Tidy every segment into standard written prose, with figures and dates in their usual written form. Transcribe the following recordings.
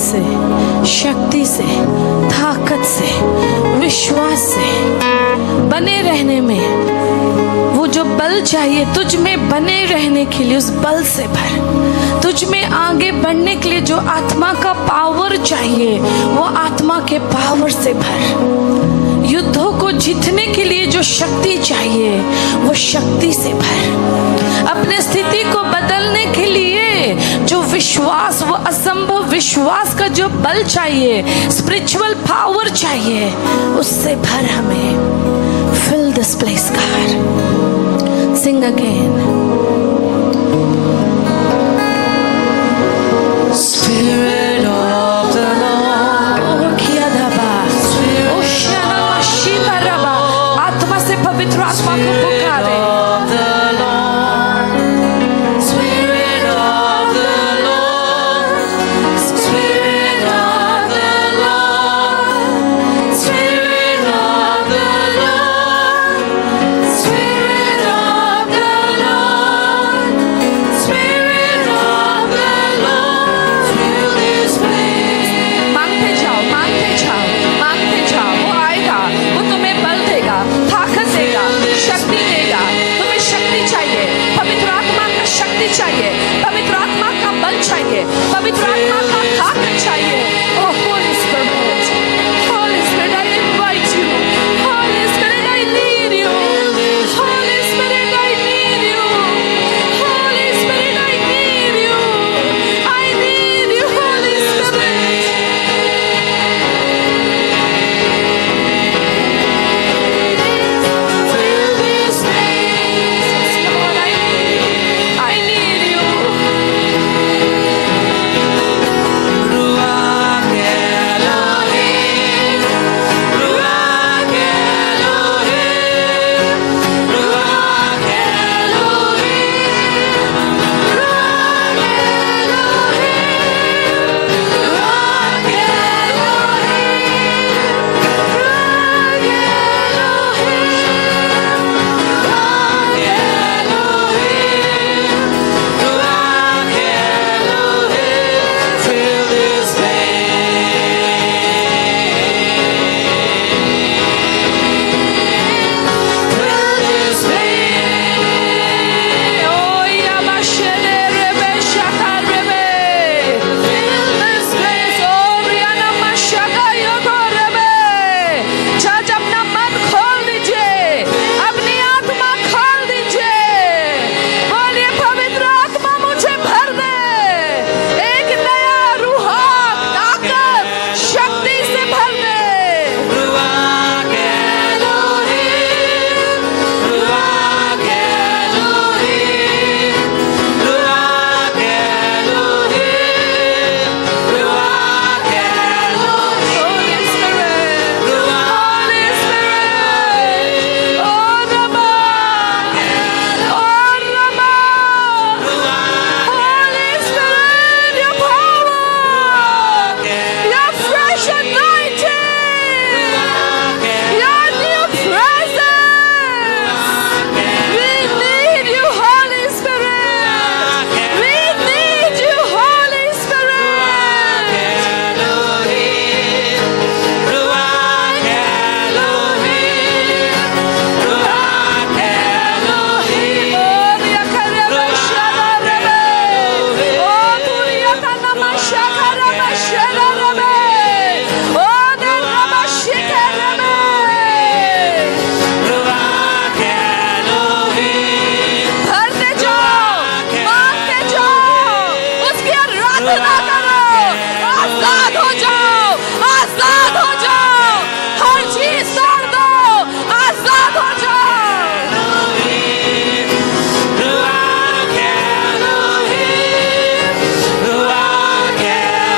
से, शक्ति से, ताकत से, विश्वास से बने रहने में वो जो बल चाहिए तुझ में बने रहने के लिए, उस बल से भर। तुझ में आगे बढ़ने के लिए जो आत्मा का पावर चाहिए वो आत्मा के पावर से भर। युद्धों को जीतने के लिए जो शक्ति चाहिए वो शक्ति से भर। अपने स्थिति को बदलने के लिए जो विश्वास, वो असंभव विश्वास का जो बल चाहिए, स्पिरिचुअल पावर चाहिए, उससे भर हमें। Fill this place God. Sing again. Spirit of the Lord, आत्मा से पवित्र आत्मा को पुकारे। of the Lord, Spirit of the Lord, Spirit of the Lord, Spirit of the Lord, Spirit of the Lord, Spirit of the Lord, fill this place. मांगते जाओ, मांगते जाओ, मांगते जाओ। वो आएगा, वो तुम्हें बल देगा, ताकत देगा, शक्ति देगा। तुम्हें शक्ति चाहिए, पवित्र आत्मा का शक्ति चाहिए, पवित्र आत्मा का बल चाहिए, पवित्र आत्मा का ताकत चाहिए। Oh, Holy Spirit, Holy Spirit, I invite you. Holy Spirit, I need you. Holy Spirit, I need you. Holy Spirit, I need you. I need you, Holy Spirit. Fill this place. Lord, I need you. I need you. Ruach Elohim, Ruach Elohim, Ruach Elohim, Ruach Elohim, fill this place. Oh, Yamashene Rebe Shaka Rebe. Fill this place. Oh, Rihanna Mashaka Yoko Rebe. जज अपना मन खोल दीजिए, अपनी आत्मा खोल दीजिए। बोलिए पवित्र आत्मा मुझे भर दे, एक नया रूह, ताकत, शक्ति से भर दे। Ruach Elohim, Ruach Elohim, Ruach Elohim, Ruach Elohim, Holy Spirit, Holy Spirit, oh Rama, oh Rama, Holy Spirit, your power, your fresh anointing, your new presence. We need you, Holy Spirit. We need you, Holy Spirit. Elohim, Ruach Elohim, Ruach Elohim, Oh, Riakarebe Shara Rebe. Oh, Turiakana Mashaka Rebe Shara Rebe. Oh, the Rebe Shike Rebe. Ruach Elohim, भरते जाओ, मांगते जाओ, उसकी आराधना करो, आजाद हो जाओ, आजाद हो जाओ, हर चीज छोड़ दो, आजाद हो जाओ। Ruach Elohim, Ruach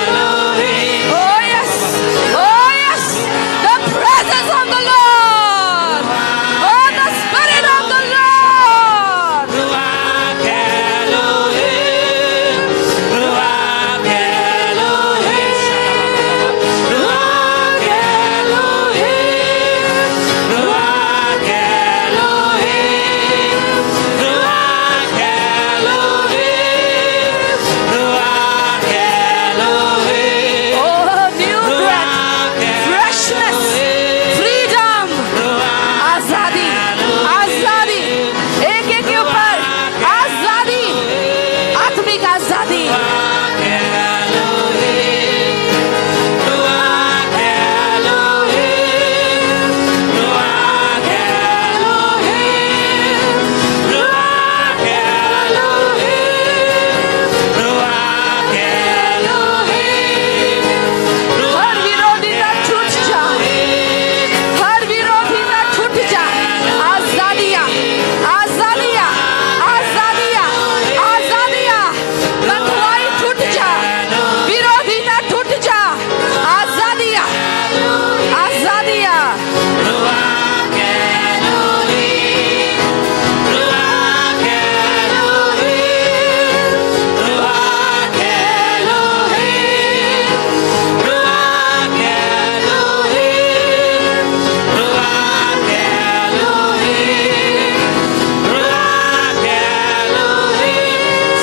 Elohim, Oh yes, the presence of the Lord, oh the Spirit of the Lord. Ruach Elohim, Ruach आत्मिक आजादी, हर विरोधी ना छूट जाए, हर विरोधी ना छूट जाए। आजादियाँ, आजादियाँ, आजादियाँ, आजादियाँ, बंधुआई छूट जाए, विरोधी ना छूट जाए। आजादियाँ, आजादियाँ,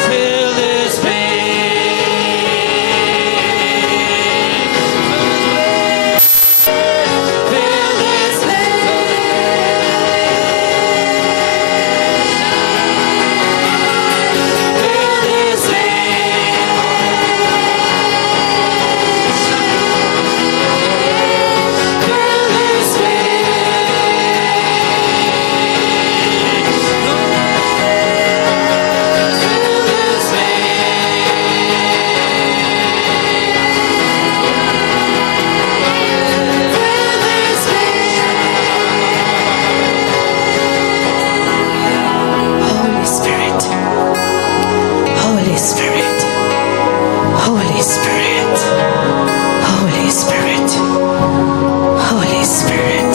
Fill this Holy Spirit, Holy Spirit, Holy Spirit, Holy Spirit, Holy Spirit,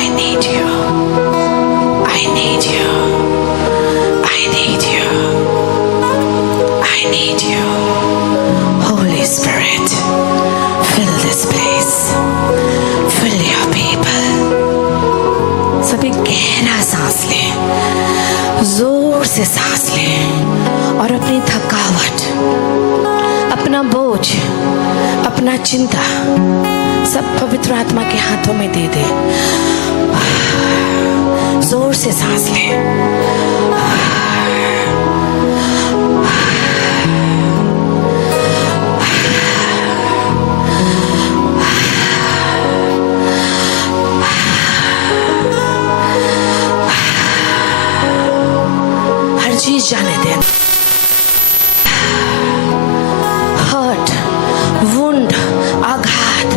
I need you, I need you, I need you, I need you. Holy Spirit, fill this place, fill your people. सभी गहरा सांस लें, जोर से सांस लें और अपनी थकावट, अपना बोझ, अपना चिंता सब पवित्र आत्मा के हाथों में दे दे। जोर से सांस लें। हर चीज जाने दें। हर्ट, वुंड, आघात,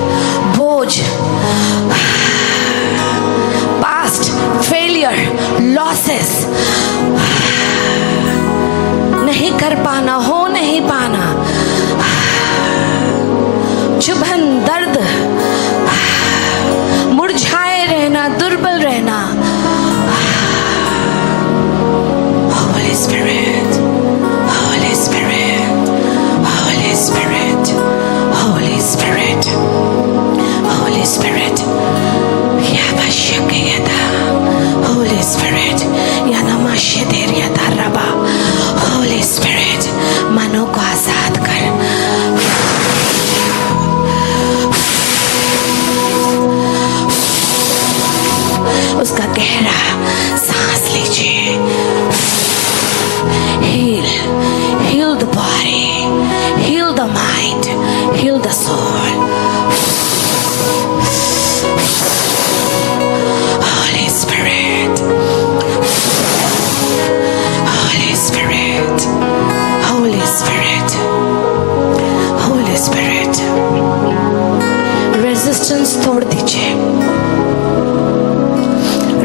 बोझ, पास्ट, फेलियर, लॉसेस, नहीं कर पाना, हो नहीं पाना, चुभन, दर्द, मुरझाए रहना, दुर्बल रहना। Holy Spirit, Holy Spirit, Holy Spirit, Holy Spirit, Holy Spirit, Yabashakayata, Holy Spirit, Yanamashederyata Rabba, Holy Spirit, मनो को आजाद कर। उसका गहरा सांस लीजिए। Heal the body, heal the mind, heal the soul. Holy Spirit, Holy Spirit, Holy Spirit, Holy Spirit. Resistance तोड़ दीजिए,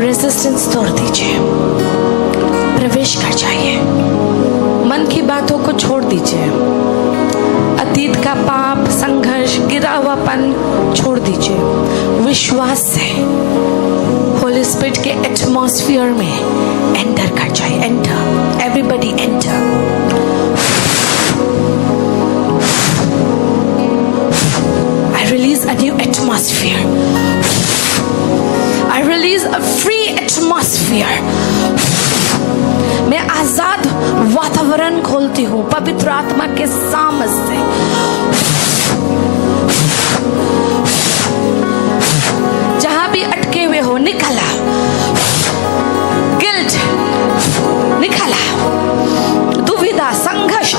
resistance तोड़ दीजिए, प्रवेश कर जाइए। मन की बातों को छोड़ दीजिए, अतीत का पाप, संघर्ष, गिरा हुआपन छोड़ दीजिए। विश्वास से होली स्पिरिट के एटमॉस्फियर में एंटर कर जाइए। Enter, everybody enter. I release a new atmosphere, I release a free atmosphere. मैं आजाद वातावरण खोलती हूँ पवित्र आत्मा के सामस से। जहां भी अटके हुए हो निकला, गिल्ट निकला, दुविधा, संघर्ष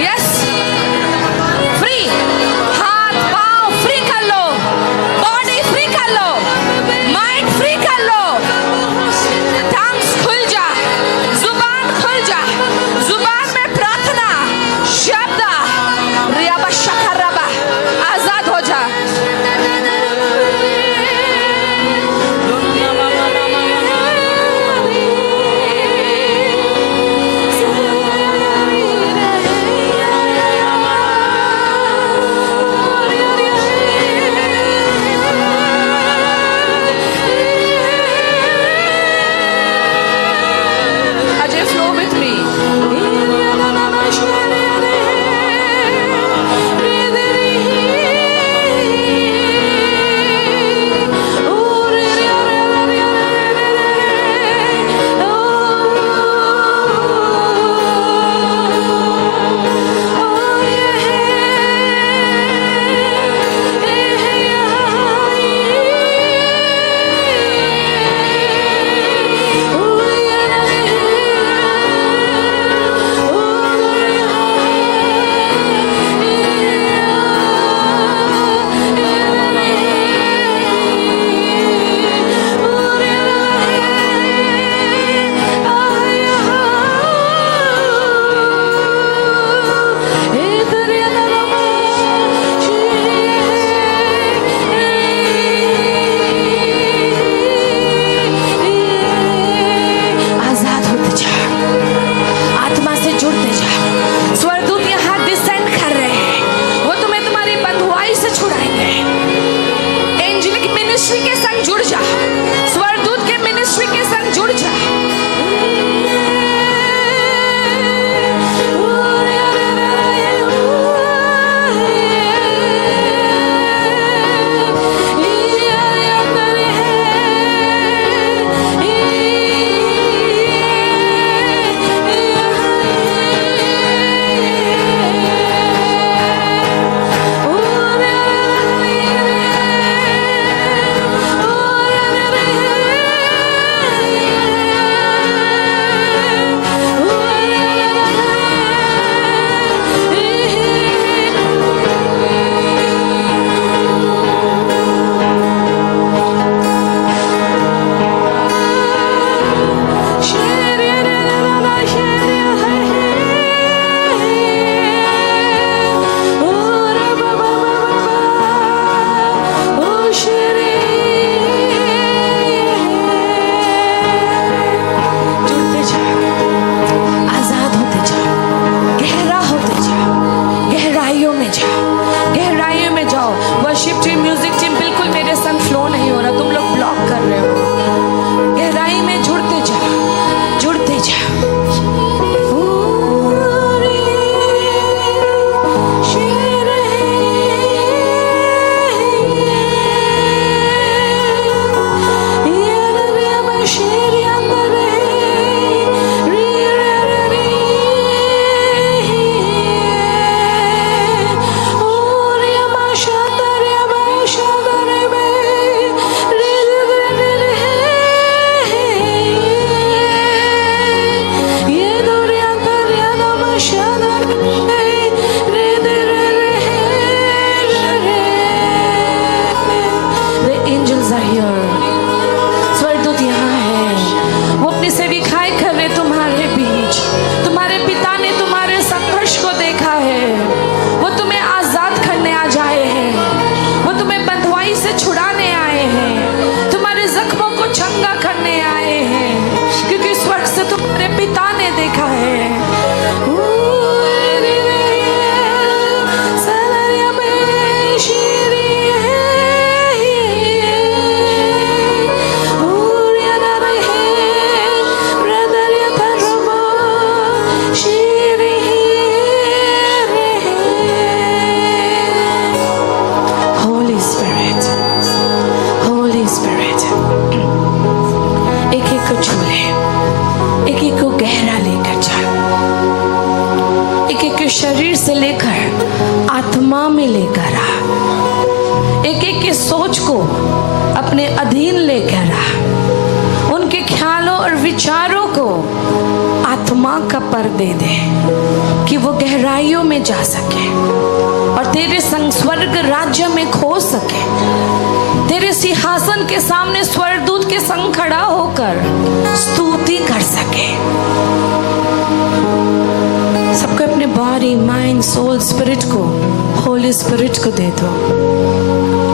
यस फ्री, हाथ पाँव फ्री कर लो, बॉडी फ्री कर लो, माइंड फ्री कर लो, टंग्स खुल जा, जुबान खुल जा, जुबान में प्रार्थना शब्द रियाबा शखरबा आजाद हो जा। Ajay, flow with me. आजाद होते जा, आत्मा से जुड़ते जा। स्वर्गदूत यहाँ डिसेंड कर रहे हैं, वो तुम्हें तुम्हारी बंधुआई से छुड़ाएंगे। एंजेलिक मिनिस्ट्री के संग जुड़ जा, स्वर्गदूत के मिनिस्ट्री के संग जुड़ जा। जुड़ते जा, आजाद होते जा, गहरा होते जा, गहराइयों में जा, गहराइयों में जाओ। वर्शिप टीम, म्यूजिक टीम, बिल्कुल मेरे संग फ्लो नहीं हो रहा, तुम लोग ब्लॉक कर रहे हो। गहराई में जुड़ते जा, जुड़ते जा। स्वर्गदूत यहाँ है, वो अपनी सेविकाएं कर रहे तुम्हारे बीच। तुम्हारे पिता ने तुम्हारे संघर्ष को देखा है, वो तुम्हें आजाद करने आ जाए हैं, वो तुम्हें बंधुआई से छुड़ाने आए हैं, तुम्हारे जख्मों को चंगा करने आए हैं, क्योंकि स्वर्ग से तुम्हारे पिता ने देखा है। शरीर से लेकर आत्मा में लेकर आ, एक एक की सोच को अपने अधीन लेकर आ, उनके ख्यालों और विचारों को आत्मा का पर दे दे कि वो गहराइयों में जा सके और तेरे संग स्वर्ग राज्य में खो सके, तेरे सिंहासन के सामने स्वर्गदूत के संग खड़ा होकर स्तुति कर सके। सबको अपने बॉडी, माइंड, सोल, स्पिरिट को होली स्पिरिट को दे दो।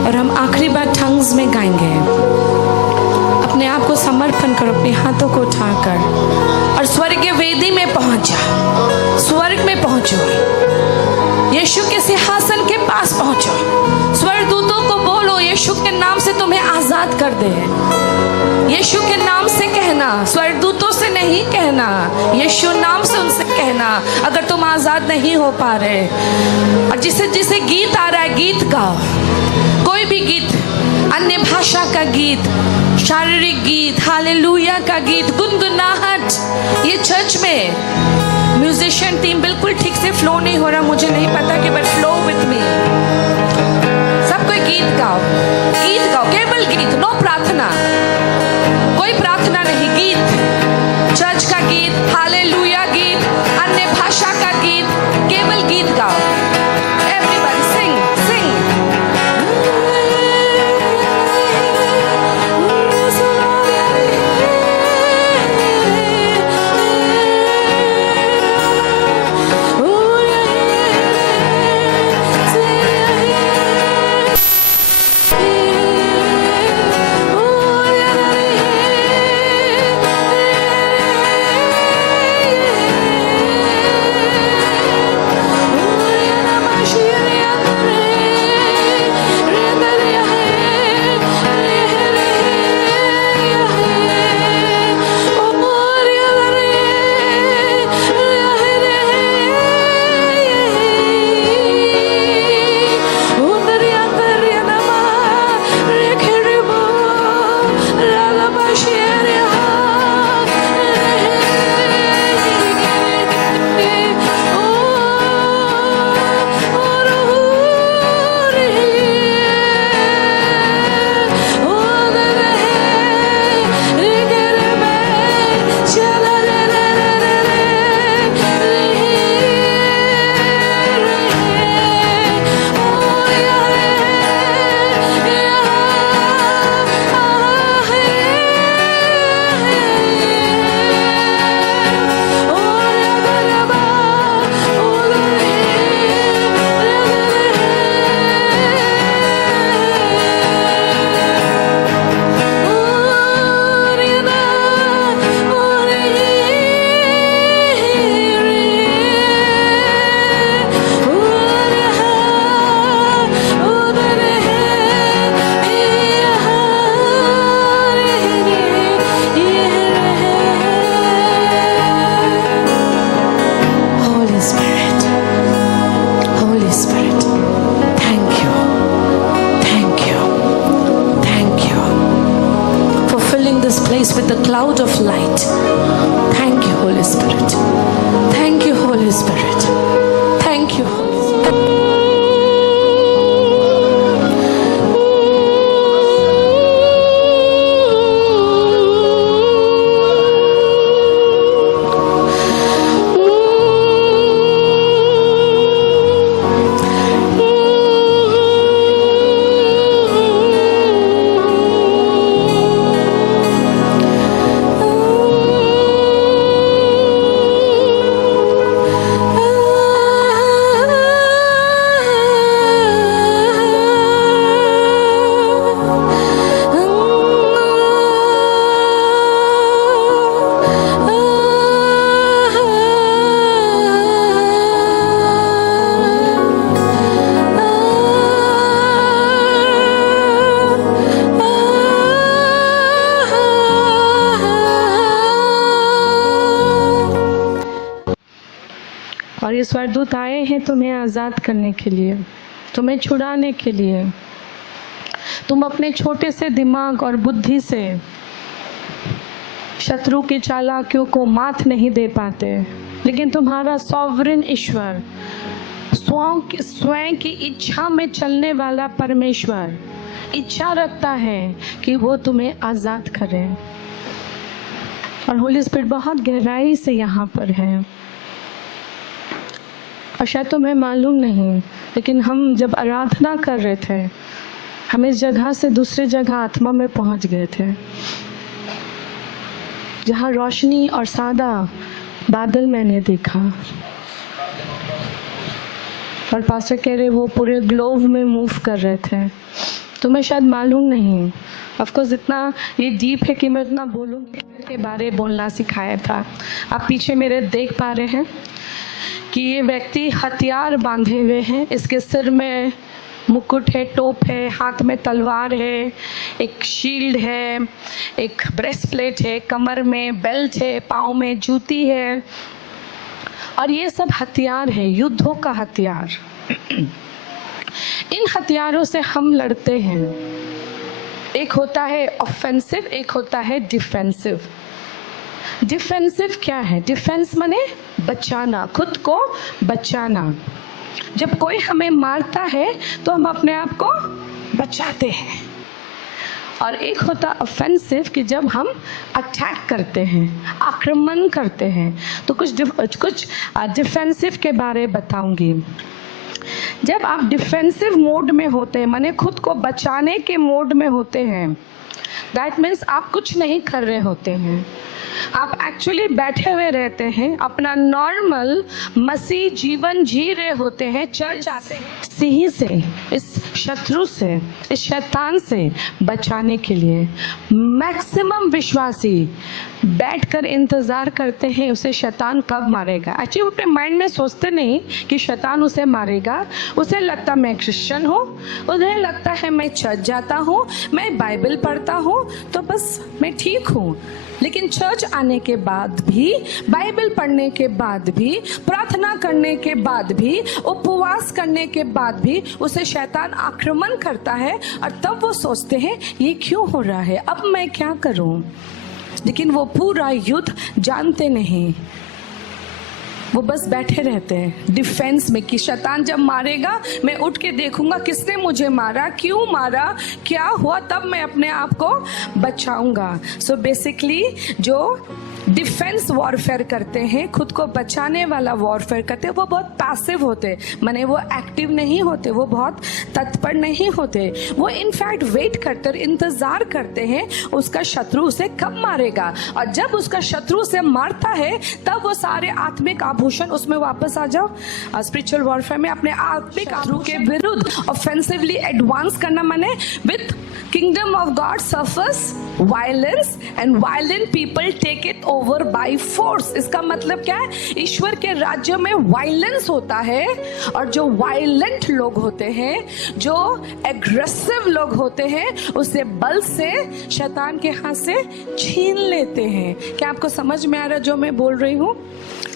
और हम आखिरी बार टंग्स में गाएंगे। अपने आप को समर्पण करो, अपने हाथों को उठाकर और स्वर्गीय वेदी में पहुंच जाओ। स्वर्ग में पहुंचो, यीशु के सिंहासन के पास पहुंचो। स्वर्गदूतों को बोलो यीशु के नाम से तुम्हें आजाद कर दे। यीशु के नाम से कहना, स्वर्गदूतों से नहीं कहना, यीशु नाम से उनसे कहना अगर तुम आजाद नहीं हो पा रहे। और जिसे जिसे गीत आ रहा है गीत गाओ, कोई भी गीत, अन्य भाषा का गीत, शारीरिक गीत, हालेलुया का गीत, गुनगुनाहट। ये चर्च में म्यूजिशियन टीम बिल्कुल ठीक से फ्लो नहीं हो रहा, मुझे नहीं पता कि बट फ्लो विथ मी। सब कोई गीत गाओ, गीत गाओ, केवल गीत, नो प्रार्थना, कोई प्रार्थना नहीं, गीत, चर्च का गीत, हालेलुया गीत, अन्य भाषा का गीत, केवल गीत गाओ। Everyone sing sing. With the cloud of light. Thank you, Holy Spirit. Thank you, Holy Spirit. Thank you, Holy Spirit. और ये स्वर्गदूत आए हैं तुम्हें आज़ाद करने के लिए, तुम्हें छुड़ाने के लिए। तुम अपने छोटे से दिमाग और बुद्धि से शत्रु की चालाकियों को मात नहीं दे पाते, लेकिन तुम्हारा सॉवरेन ईश्वर, स्वयं की इच्छा में चलने वाला परमेश्वर इच्छा रखता है कि वो तुम्हें आज़ाद करे। और होली स्पिरिट बहुत गहराई से यहाँ पर है। और शायद तुम्हें मालूम नहीं, लेकिन हम जब आराधना कर रहे थे, हम इस जगह से दूसरे जगह आत्मा में पहुँच गए थे, जहाँ रोशनी और सादा बादल मैंने देखा। और पास्टर कह रहे वो पूरे ग्लोब में मूव कर रहे थे। तुम्हें शायद मालूम नहीं, ऑफकोर्स इतना ये डीप है कि मैं उतना बोलूँगी के बारे बोलना सिखाया था। आप पीछे मेरे देख पा रहे हैं कि ये व्यक्ति हथियार बांधे हुए हैं। इसके सिर में मुकुट है, टोप है, हाथ में तलवार है, एक शील्ड है, एक ब्रेस्टप्लेट है, कमर में बेल्ट है, पाँव में जूती है। और ये सब हथियार है, युद्धों का हथियार। इन हथियारों से हम लड़ते हैं। एक होता है ऑफेंसिव, एक होता है डिफेंसिव। डिफेंसिव क्या है? डिफेंस माने बचाना, खुद को बचाना। जब कोई हमें मारता है तो हम अपने आप को बचाते हैं। और एक होता ऑफेंसिव कि जब हम अटैक करते हैं, आक्रमण करते हैं। तो कुछ डिफेंसिव के बारे बताऊंगी। जब आप डिफेंसिव मोड में होते हैं, माने खुद को बचाने के मोड में होते हैं, दैट मीन्स आप कुछ नहीं कर रहे होते हैं, आप एक्चुअली बैठे हुए रहते हैं, अपना नॉर्मल मसीह जीवन जी रहे होते हैं। चर्च आते हैं सिंह से, इस शत्रु से, इस शैतान से बचाने के लिए। मैक्सिमम विश्वासी बैठकर इंतज़ार करते हैं उसे शैतान कब मारेगा। एक्चुअली अपने माइंड में सोचते नहीं कि शैतान उसे मारेगा। उसे लगता मैं क्रिश्चियन हूँ, उन्हें लगता है मैं चर्च जाता हूँ, मैं बाइबल पढ़ता हूँ, तो बस मैं ठीक हूँ। लेकिन चर्च आने के बाद भी, बाइबल पढ़ने के बाद भी, प्रार्थना करने के बाद भी, उपवास करने के बाद भी उसे शैतान आक्रमण करता है। और तब वो सोचते हैं ये क्यों हो रहा है, अब मैं क्या करूं। लेकिन वो पूरा युद्ध जानते नहीं, वो बस बैठे रहते हैं डिफेंस में कि शैतान जब मारेगा मैं उठ के देखूंगा किसने मुझे मारा, क्यों मारा, क्या हुआ, तब मैं अपने आप को बचाऊंगा। सो बेसिकली जो डिफेंस वॉरफेयर करते हैं, खुद को बचाने वाला वॉरफेयर करते हैं, वो बहुत पैसिव होते, माने वो एक्टिव नहीं होते, वो बहुत तत्पर नहीं होते। वो इनफैक्ट वेट करते और इंतजार करते हैं उसका शत्रु उसे कब मारेगा। और जब उसका शत्रु उसे मारता है तब वो सारे आत्मिक आभूषण उसमें वापस आ जाओ। स्पिरिचुअल वॉरफेयर में अपने आत्मिक शत्रु के विरुद्ध ऑफेंसिवली एडवांस करना, माने with kingdom of God suffers violence and violent people take it over by force. इसका मतलब क्या है? ईश्वर के राज्य में वायलेंस होता है, और जो वायलेंट लोग होते हैं, जो एग्रेसिव लोग होते हैं, उसे बल से शैतान के हाथ से छीन लेते हैं। क्या आपको समझ में आ रहा जो मैं बोल रही हूँ?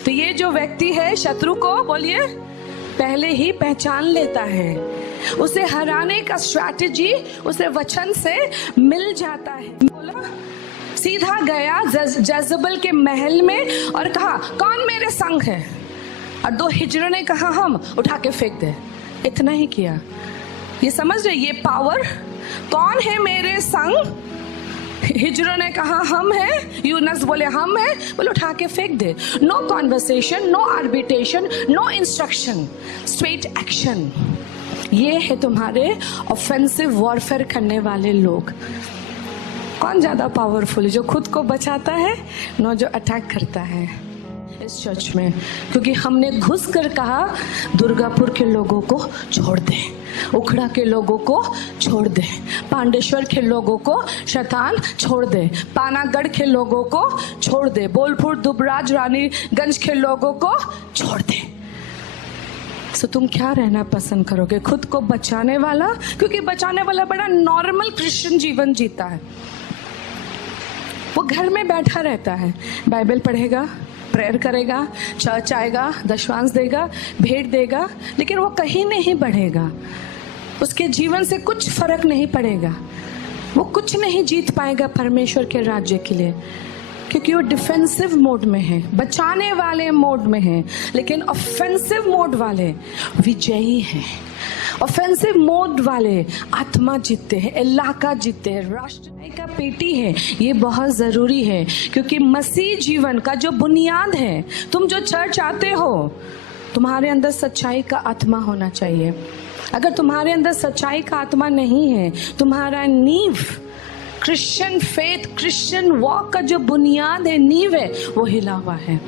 तो ये जो व्यक्ति है शत्रु को, बोलिए, पहले ही पहचान लेता है। उसे हराने का स्ट्रैटेजी उसे वचन से मिल जाता है। बोला, सीधा गया जज़ेबल के महल में और कहा कौन मेरे संग है, और 2 हिजड़ों ने कहा हम, उठा के फेंक दे। इतना ही किया। ये समझ रहे, ये पावर, कौन है मेरे संग? हिजड़ों ने कहा हम हैं, यूनस बोले हम हैं, बोले उठा के फेंक दे। No conversation, no arbitration, no instruction, straight action. ये है तुम्हारे ऑफेंसिव वॉरफेयर करने वाले लोग। कौन ज्यादा पावरफुल है, जो खुद को बचाता है, नो जो अटैक करता है इस चर्च में? क्योंकि हमने घुस कर कहा दुर्गापुर के लोगों को छोड़ दे, उखड़ा के लोगों को छोड़ दे, पांडेश्वर के लोगों को शैतान छोड़ दे, पानागढ़ के लोगों को छोड़ दे, बोलपुर दुबराज रानीगंज के लोगों को छोड़ दे। तो तुम क्या रहना पसंद करोगे? खुद को बचाने वाला? क्योंकि बचाने वाला बड़ा नॉर्मल क्रिश्चियन जीवन जीता है। वो घर में बैठा रहता है, बाइबल पढ़ेगा, प्रेयर करेगा, चर्च आएगा, दशवांश देगा, भेंट देगा, लेकिन वो कहीं नहीं बढ़ेगा। उसके जीवन से कुछ फर्क नहीं पड़ेगा, वो कुछ नहीं जीत पाएगा परमेश्वर के राज्य के लिए, क्योंकि वो डिफेंसिव मोड में है, बचाने वाले मोड में है। लेकिन ऑफेंसिव मोड वाले विजयी हैं। ऑफेंसिव मोड वाले आत्मा जीतते हैं, इलाका जीतते हैं, राष्ट्र का पेटी है। ये बहुत जरूरी है क्योंकि मसीह जीवन का जो बुनियाद है, तुम जो चर्च आते हो, तुम्हारे अंदर सच्चाई का आत्मा होना चाहिए। अगर तुम्हारे अंदर सच्चाई का आत्मा नहीं है, तुम्हारा नींव क्रिश्चियन फेथ, क्रिश्चियन वॉक का जो बुनियाद है, नींव है, वो हिला हुआ है।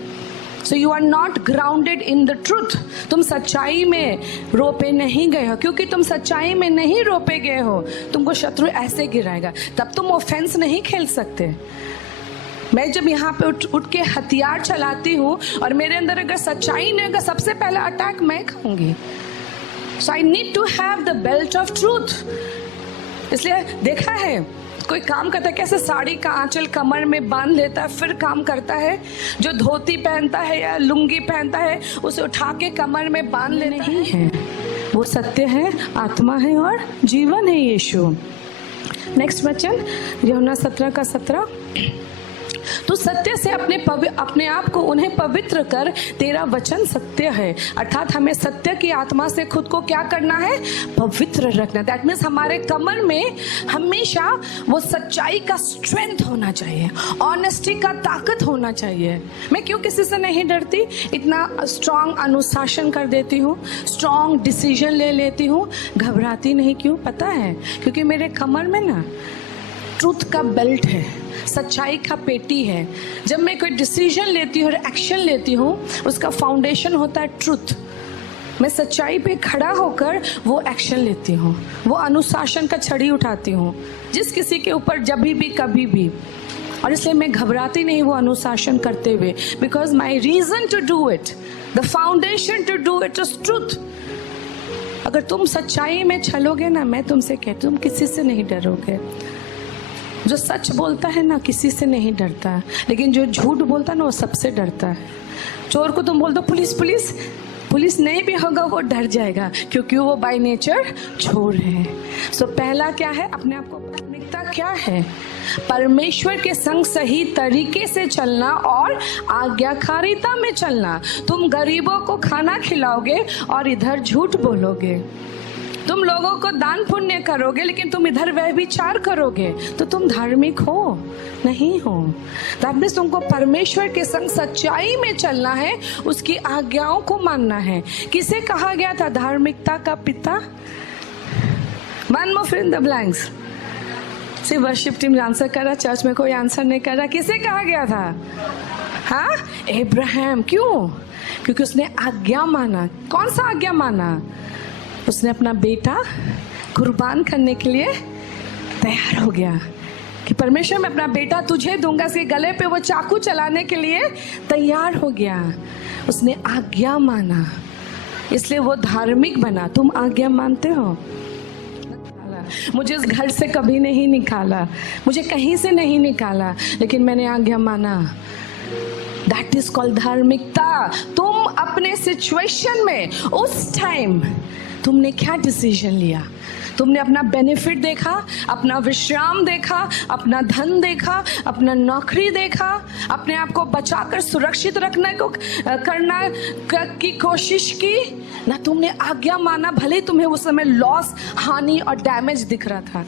So you are not grounded in the truth. तुम सच्चाई में रोपे नहीं गए हो। क्योंकि तुम सच्चाई में नहीं रोपे गए हो, तुमको शत्रु ऐसे गिराएगा, तब तुम ऑफेंस नहीं खेल सकते। मैं जब यहाँ पे उठ के हथियार चलाती हूँ और मेरे अंदर अगर सच्चाई नहीं होगा, सबसे पहला अटैक मैं खाऊंगी। So I need to have the belt of truth. इसलिए देखा है कोई काम करता है कैसे साड़ी का आंचल कमर में बांध लेता है, फिर काम करता है। जो धोती पहनता है या लुंगी पहनता है, उसे उठा के कमर में बांध लेना ही है। वो सत्य है, आत्मा है और जीवन है यीशु। नेक्स्ट वचन यूहन्ना 17:17। तो सत्य से अपने आप को उन्हें पवित्र कर, तेरा वचन सत्य है। अर्थात हमें सत्य की आत्मा से खुद को क्या करना है? पवित्र रखना। दैट मीन्स हमारे कमर में हमेशा वो सच्चाई का स्ट्रेंथ होना चाहिए, ऑनेस्टी का ताकत होना चाहिए। मैं क्यों किसी से नहीं डरती? इतना स्ट्रांग अनुशासन कर देती हूँ, स्ट्रांग डिसीजन ले लेती हूँ, घबराती नहीं। क्यों? पता है, क्योंकि मेरे कमर में ना ट्रूथ का बेल्ट है, सच्चाई का पेटी है। जब मैं कोई डिसीजन लेती हूँ और एक्शन लेती हूँ, उसका फाउंडेशन होता है ट्रूथ। मैं सच्चाई पे खड़ा होकर वो एक्शन लेती हूँ, वो अनुशासन का छड़ी उठाती हूँ जिस किसी के ऊपर जब भी कभी भी। और इसलिए मैं घबराती नहीं वो अनुशासन करते हुए, because my reason to do it, the foundation to do it is truth. अगर तुम सच्चाई में चलोगे ना, मैं तुमसे कहती हूँ, तुम किसी से नहीं डरोगे। जो सच बोलता है ना, किसी से नहीं डरता, लेकिन जो झूठ बोलता है ना, वो सबसे डरता है। चोर को तुम बोल दो पुलिस पुलिस, पुलिस नहीं भी होगा वो डर जाएगा, क्योंकि वो बाय नेचर चोर है। सो पहला क्या है? अपने आप को प्राथमिकता क्या है? परमेश्वर के संग सही तरीके से चलना और आज्ञाकारिता में चलना। तुम गरीबों को खाना खिलाओगे और इधर झूठ बोलोगे। तुम लोगों को दान पुण्य करोगे, लेकिन तुम इधर व्यभिचार करोगे, तो तुम धार्मिक हो? नहीं हो। दैट मीन्स तुमको परमेश्वर के संग सच्चाई में चलना है, उसकी आज्ञाओं को मानना है। किसे कहा गया था धार्मिकता का पिता? One more fill in the blanks. सिर्फ वर्शिप टीम आंसर कर रहा, चर्च में कोई आंसर नहीं कर रहा। किसे कहा गया था? हाँ, अब्राहम। क्यों? क्योंकि उसने आज्ञा माना। कौन सा आज्ञा माना? उसने अपना बेटा कुर्बान करने के लिए तैयार हो गया कि परमेश्वर मैं अपना बेटा तुझे दूंगा। इसके गले पे वो चाकू चलाने के लिए तैयार हो गया। उसने आज्ञा माना, इसलिए वो धार्मिक बना। तुम आज्ञा मानते हो? मुझे इस घर से कभी नहीं निकाला, मुझे कहीं से नहीं निकाला, लेकिन मैंने आज्ञा माना। दैट इज कॉल्ड धार्मिकता। तुम अपने सिचुएशन में उस टाइम तुमने क्या डिसीजन लिया? तुमने अपना बेनिफिट देखा, अपना विश्राम देखा, अपना धन देखा, अपना नौकरी देखा, अपने आप को बचाकर सुरक्षित रखने को करना की कोशिश की ना? तुमने आज्ञा माना, भले ही तुम्हें उस समय लॉस, हानि और डैमेज दिख रहा था।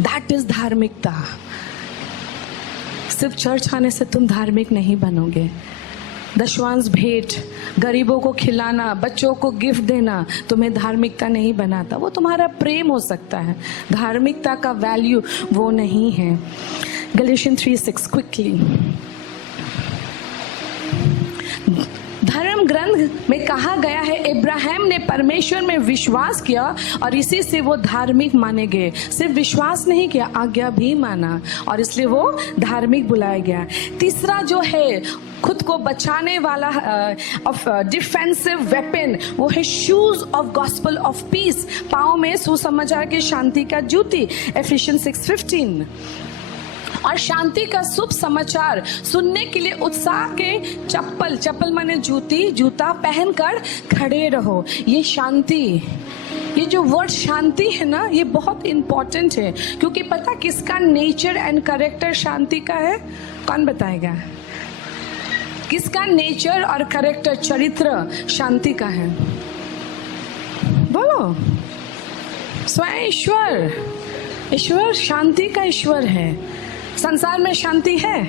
दैट इज धार्मिकता। सिर्फ चर्च आने से तुम धार्मिक नहीं बनोगे। दशवांश भेंट, गरीबों को खिलाना, बच्चों को गिफ्ट देना तुम्हें धार्मिकता नहीं बनाता। वो तुम्हारा प्रेम हो सकता है, धार्मिकता का वैल्यू वो नहीं है। Galatians 3:6 quickly. धर्म ग्रंथ में कहा गया है अब्राहम ने परमेश्वर में विश्वास किया और इसी से वो धार्मिक माने गए। सिर्फ विश्वास नहीं किया, आज्ञा भी माना, और इसलिए वो धार्मिक बुलाया गया। तीसरा जो है खुद को बचाने वाला ऑफ डिफेंसिव वेपन, वो है shoes of gospel of peace. पाँव में सुसमाचार की शांति का जूती, एफिशिएंस 6:15। और शांति का शुभ समाचार सुनने के लिए उत्साह के चप्पल, चप्पल माने जूती, जूता पहनकर खड़े रहो। ये शांति, ये जो वर्ड शांति है ना, ये बहुत इंपॉर्टेंट है, क्योंकि पता किसका नेचर एंड कैरेक्टर शांति का है? कौन बताएगा? किसका नेचर और कैरेक्टर, चरित्र शांति का है? बोलो। स्वयं ईश्वर शांति का ईश्वर है। संसार में शांति है?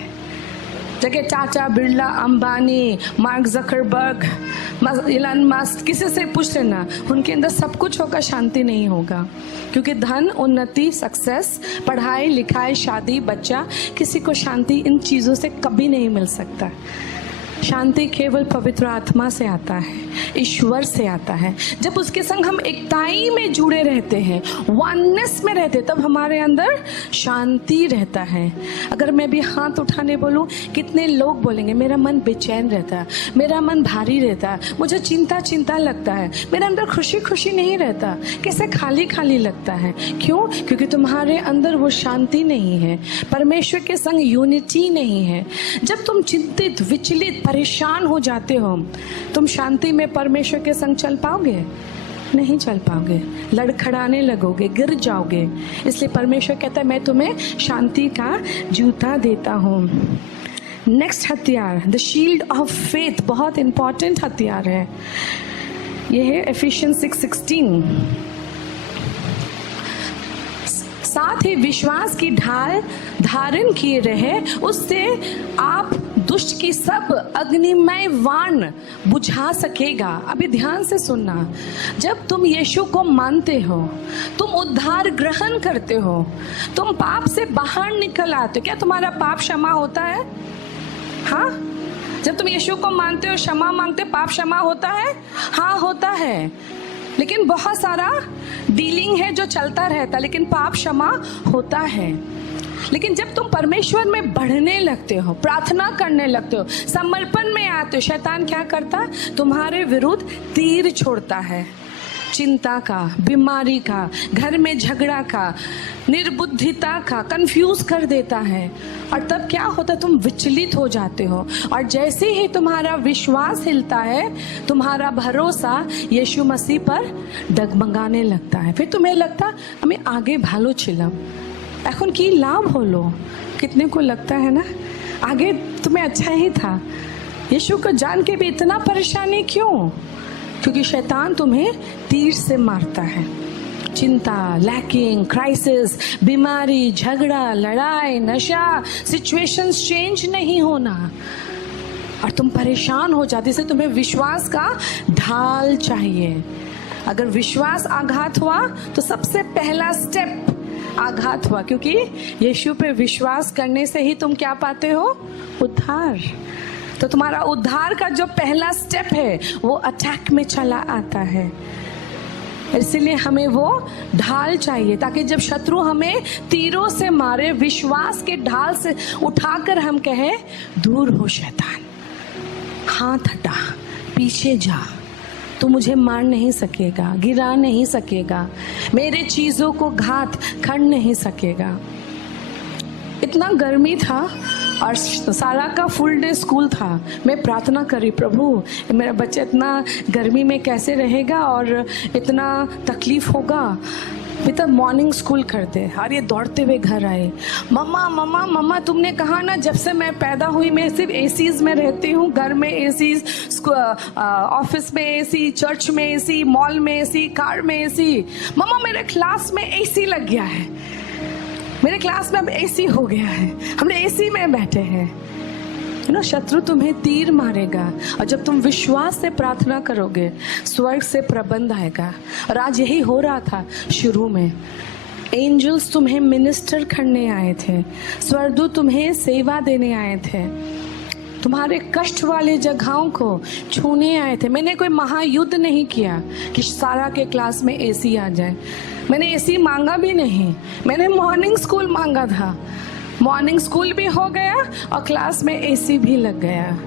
जगह Tata, Birla, Ambani, mark Zuckerberg, Elon Musk, किसी से पूछ लेना, उनके अंदर सब कुछ होगा, शांति नहीं होगा। क्योंकि धन, उन्नति, सक्सेस, पढ़ाई लिखाई, शादी, बच्चा, किसी को शांति इन चीज़ों से कभी नहीं मिल सकता। शांति केवल पवित्र आत्मा से आता है, ईश्वर से आता है। जब उसके संग हम एकताई में जुड़े रहते हैं, वननेस में रहते, तब हमारे अंदर शांति रहता है। अगर मैं भी हाथ उठाने बोलूं, कितने लोग बोलेंगे मेरा मन बेचैन रहता है, मेरा मन भारी रहता है, मुझे चिंता लगता है, मेरे अंदर खुशी नहीं रहता, कैसे खाली लगता है। क्यों? क्योंकि तुम्हारे अंदर वो शांति नहीं है, परमेश्वर के संग यूनिटी नहीं है। जब तुम चिंतित, विचलित, परेशान हो जाते हो, तुम शांति में परमेश्वर के संग चल पाओगे? नहीं चल पाओगे, लड़खड़ाने लगोगे, गिर जाओगे। इसलिए परमेश्वर कहता है मैं तुम्हें शांति का जूता देता हूँ। नेक्स्ट हथियार, द शील्ड ऑफ फेथ, बहुत इंपॉर्टेंट हथियार है। यह है एफिशियंस 6:16। साथ ही विश्वास की ढाल धारण किए रहे, उससे आप दुष्ट की सब अग्निमय वाण बुझा सकेगा। अभी ध्यान से सुनना, जब तुम यीशु को मानते हो, तुम उद्धार ग्रहण करते हो, तुम पाप से बाहर निकल आते हो। क्या तुम्हारा पाप क्षमा होता है? हाँ, जब तुम यीशु को मानते हो, क्षमा मांगते हो, पाप क्षमा होता है? हाँ, होता है। लेकिन बहुत सारा डीलिंग है जो चलता रहता, लेकिन पाप क्षमा होता है। लेकिन जब तुम परमेश्वर में बढ़ने लगते हो, प्रार्थना करने लगते हो, समर्पण में आते हो, शैतान क्या करता? तुम्हारे विरुद्ध तीर छोड़ता है। चिंता का, बीमारी का, घर में झगड़ा का, निर्बुद्धिता का, कंफ्यूज कर देता है। और तब क्या होता है? तुम विचलित हो जाते हो। और जैसे ही तुम्हारा विश्वास हिलता है, तुम्हारा भरोसा यीशु मसीह पर डगमगाने लगता है। फिर तुम्हें लगता हमें आगे भालो छिलम, এখন কি लाभ होलो। कितने को लगता है ना आगे तुम्हें अच्छा ही था, यीशु को जान के भी इतना परेशानी क्यों? क्योंकि शैतान तुम्हें तीर से मारता है। चिंता, लैकिंग, क्राइसिस, बीमारी, झगड़ा, लड़ाई, नशा, सिचुएशंस चेंज नहीं होना, और तुम परेशान हो जाते। इसलिए तुम्हें विश्वास का ढाल चाहिए। अगर विश्वास आघात हुआ तो सबसे पहला स्टेप आघात हुआ, क्योंकि यीशु पे विश्वास करने से ही तुम क्या पाते हो? उद्धार। तो तुम्हारा उद्धार का जो पहला स्टेप है वो अटैक में चला आता है। इसलिए हमें वो ढाल चाहिए, ताकि जब शत्रु हमें तीरों से मारे, विश्वास के ढाल से उठाकर हम कहें दूर हो शैतान, हाथ हटा, पीछे जा, तू मुझे मार नहीं सकेगा, गिरा नहीं सकेगा, मेरे चीजों को घात कर नहीं सकेगा। इतना गर्मी था और सारा का फुल डे स्कूल था। मैं प्रार्थना करी, प्रभु मेरा बच्चा इतना गर्मी में कैसे रहेगा और इतना तकलीफ होगा। पिता मॉर्निंग स्कूल करते और ये दौड़ते हुए घर आए, मम्मा मम्मा मम्मा तुमने कहा ना जब से मैं पैदा हुई मैं सिर्फ एसीज में रहती हूँ, घर में एसीज, ऑफिस में एसी, चर्च में एसी, मॉल में एसी, कार में एसी। मम्मा मेरे क्लास में एसी लग गया है, मेरे क्लास में अब एसी हो गया है, हम एसी में बैठे हैं। शत्रु तुम्हें तीर मारेगा, और जब तुम विश्वास से प्रार्थना करोगे स्वर्ग से प्रबंध आएगा। और आज यही हो रहा था शुरू में। एंजल्स तुम्हें मिनिस्टर करने आए थे, स्वर्गदूत तुम्हें सेवा देने आए थे, तुम्हारे कष्ट वाले जगहों को छूने आए थे। मैंने कोई महायुद्ध नहीं किया कि सारा के क्लास में एसी आ जाए, मैंने एसी मांगा भी नहीं, मैंने मॉर्निंग स्कूल मांगा था, मॉर्निंग स्कूल भी हो गया और क्लास में एसी भी लग गया।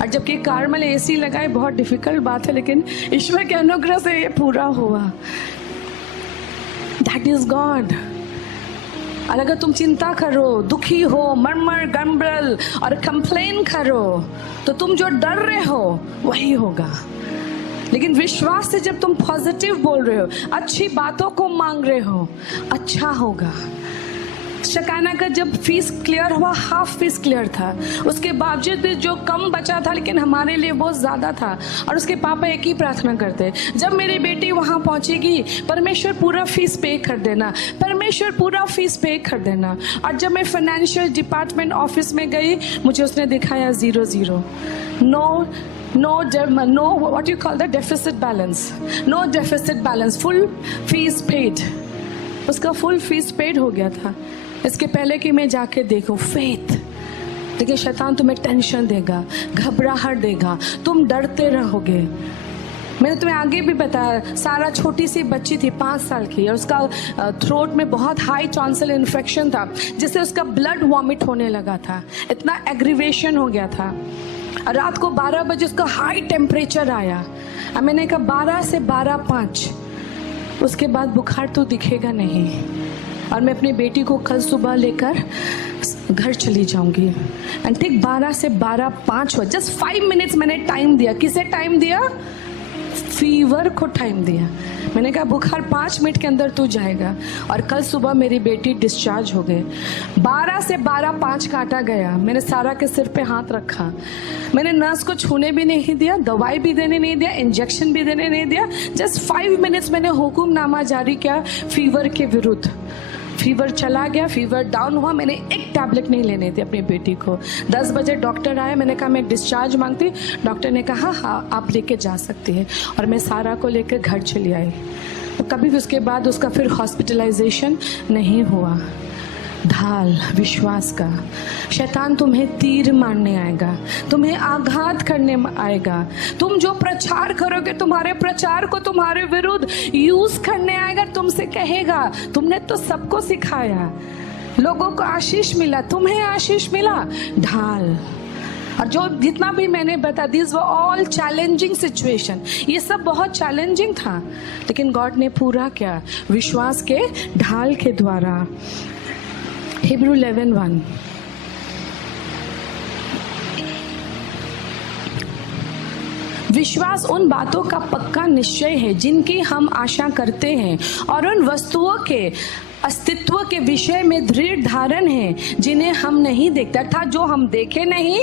और जबकि कार में एसी लगाए बहुत डिफिकल्ट बात है, लेकिन ईश्वर के अनुग्रह से ये पूरा हुआ। That is God. और अगर तुम चिंता करो, दुखी हो, मरमर गम्बल और कंप्लेन करो, तो तुम जो डर रहे हो वही होगा। लेकिन विश्वास से जब तुम पॉजिटिव बोल रहे हो, अच्छी बातों को मांग रहे हो, अच्छा होगा। शकाना का जब फीस क्लियर हुआ, हाफ फीस क्लियर था, उसके बावजूद भी जो कम बचा था लेकिन हमारे लिए बहुत ज़्यादा था। और उसके पापा एक ही प्रार्थना करते, जब मेरी बेटी वहाँ पहुँचेगी परमेश्वर पूरा फीस पे कर देना, परमेश्वर पूरा फीस पे कर देना। और जब मैं फाइनेंशियल डिपार्टमेंट ऑफिस में गई, मुझे उसने दिखाया 0 no what you call the deficit balance, no deficit balance, full fees paid। उसका फुल फीस पेड हो गया था। इसके पहले कि मैं जाके देखूं, फेथ। लेकिन शैतान तुम्हें टेंशन देगा, घबराहट देगा, तुम डरते रहोगे। मैंने तुम्हें आगे भी बताया, सारा छोटी सी बच्ची थी 5 साल की, और उसका थ्रोट में बहुत हाई टॉन्सिल इन्फेक्शन था, जिससे उसका ब्लड वॉमिट होने लगा था, इतना एग्रीवेशन हो गया था। रात को 12 बजे उसका हाई टेम्परेचर आया। अब मैंने कहा 12 से 12:05, उसके बाद बुखार तो दिखेगा नहीं, और मैं अपनी बेटी को कल सुबह लेकर घर चली जाऊंगी। एंड ठीक 12 से 12:05 हुआ, जस्ट 5 मिनट्स मैंने टाइम दिया। किसे टाइम दिया? फीवर को टाइम दिया। मैंने कहा बुखार 5 मिनट के अंदर तू जाएगा। और कल सुबह मेरी बेटी डिस्चार्ज हो गई। 12 से 12:05 काटा गया। मैंने सारा के सिर पे हाथ रखा। मैंने नर्स को छूने भी नहीं दिया, दवाई भी देने नहीं दिया, इंजेक्शन भी देने नहीं दिया। जस्ट 5 मिनट्स मैंने हुक्मनामा जारी किया फीवर के विरुद्ध। फीवर चला गया, फीवर डाउन हुआ। मैंने एक टैबलेट नहीं लेने दी अपनी बेटी को। 10 बजे डॉक्टर आए, मैंने कहा मैं डिस्चार्ज मांगती। डॉक्टर ने कहा हाँ आप लेके जा सकती है, और मैं सारा को लेकर घर चली आई। तो कभी भी उसके बाद उसका फिर हॉस्पिटलाइजेशन नहीं हुआ। ढाल विश्वास का। शैतान तुम्हें तीर मारने आएगा, तुम्हें आघात करने आएगा। तुम जो प्रचार करोगे, तुम्हारे प्रचार को तुम्हारे विरुद्ध यूज करने आएगा। तुमसे कहेगा तुमने तो सबको सिखाया, लोगों को आशीष मिला, तुम्हें आशीष मिला। ढाल। और जो जितना भी मैंने बता, this were all challenging situation, ये सब बहुत चैलेंजिंग था, लेकिन गॉड ने पूरा किया विश्वास के ढाल के द्वारा। हिब्रू 11:1। विश्वास उन बातों का पक्का निश्चय है जिनकी हम आशा करते हैं, और उन वस्तुओं के अस्तित्व के विषय में दृढ़ धारण है जिन्हें हम नहीं देखते। अर्थात जो हम देखे नहीं,